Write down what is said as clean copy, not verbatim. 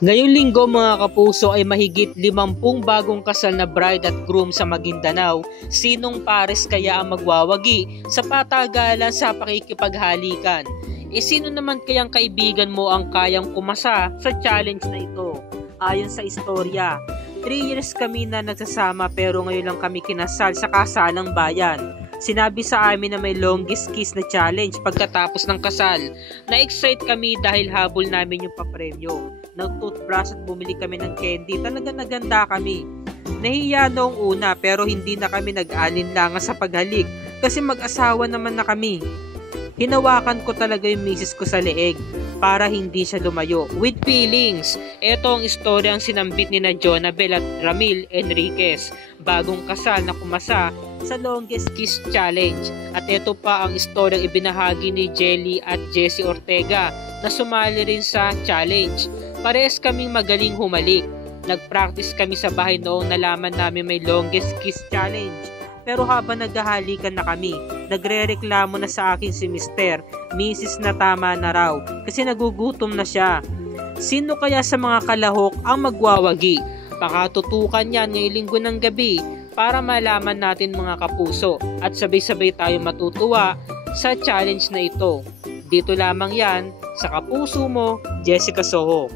Ngayong linggo mga kapuso ay mahigit 50 bagong kasal na bride at groom sa Maguindanao. Sinong pares kaya ang magwawagi sa patagalan sa pakikipaghalikan? Sino naman kayang kaibigan mo ang kayang kumasa sa challenge na ito? Ayon sa istorya, 3 years kami na nagsasama pero ngayon lang kami kinasal sa kasalang bayan. Sinabi sa amin na may longest kiss na challenge pagkatapos ng kasal. Na-excite kami dahil habol namin yung papremyo. Nag-toothbrush at bumili kami ng candy. Talaga naganda kami. Nahiya noong una pero hindi na kami nag-alinlangan sa paghalik kasi mag-asawa naman na kami. Hinawakan ko talaga yung misis ko sa leeg para hindi siya lumayo. With feelings, ito ang istorya ang sinambit ni na Jonabel at Ramil Enriquez, bagong kasal na kumasa sa Longest Kiss Challenge. At ito pa ang istoryang ibinahagi ni Jelly at Jessie Ortega na sumali rin sa challenge. Parehas kaming magaling humalik. Nag-practice kami sa bahay noong nalaman namin may Longest Kiss Challenge. Pero habang naghahalikan na kami, nagre-reklamo na sa akin si Mr. Mrs. na tama na raw kasi nagugutom na siya. Sino kaya sa mga kalahok ang magwawagi? Pakatutukan yan ngayong linggo ng gabi para malaman natin mga kapuso at sabay-sabay tayo matutuwa sa challenge na ito. Dito lamang yan sa Kapuso Mo, Jessica Soho.